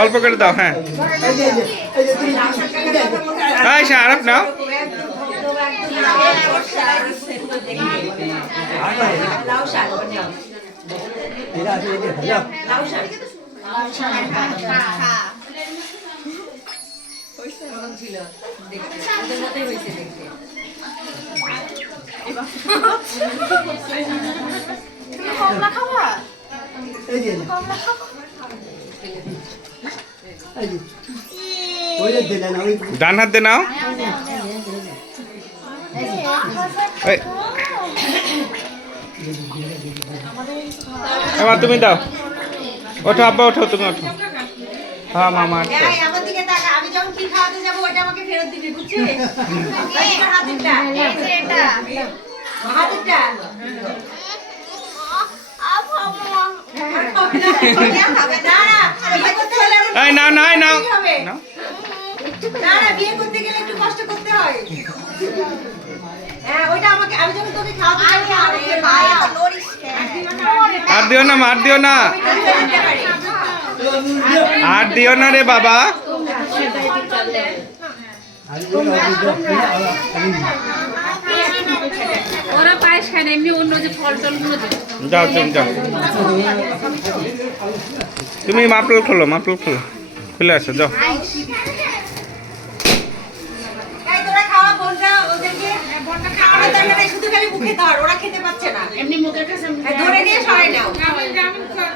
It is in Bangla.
অল্প করে দাও। হ্যাঁ আরাপ নাও। কমলা খাওয়া ডান হাত দিয়ে নাও। এবার তুমি দাও। ওঠো আব্বা, ওঠো, তুমি ওঠো। হ্যাঁ মামা আমার দিকে তাকা, আমি যখন কি খাওয়াতে যাবো ওটা আমাকে ফেরত দিবি, বুঝছিস? হাতেরটা হাতেরটা এই নাও নাও নাও নাও। না না, বিয়ে করতে গেলে একটু কষ্ট করতে হয়। হ্যাঁ ওইটা আমাকে, আমি যখন তোকে খাওয়াতে যাবো আর দিও না, মার দিও না, আর দিও না রে বাবা। ওরা পায়েস খায় না, এমনি অন্য যে ফল টল গুলো যাও তুমি যাও। তুমি মাপল খোলো, মাপল খোলো, খুলে আসো যাও। তোরা খাওয়া বোনটা, ওদেরকে খাওয়ানোর দরকার নেই, শুধু খালি মুখে ধর, ওরা খেতে পাচ্ছে না। এমনি মুখের কাছে ধরে নিয়ে সরাই নাও।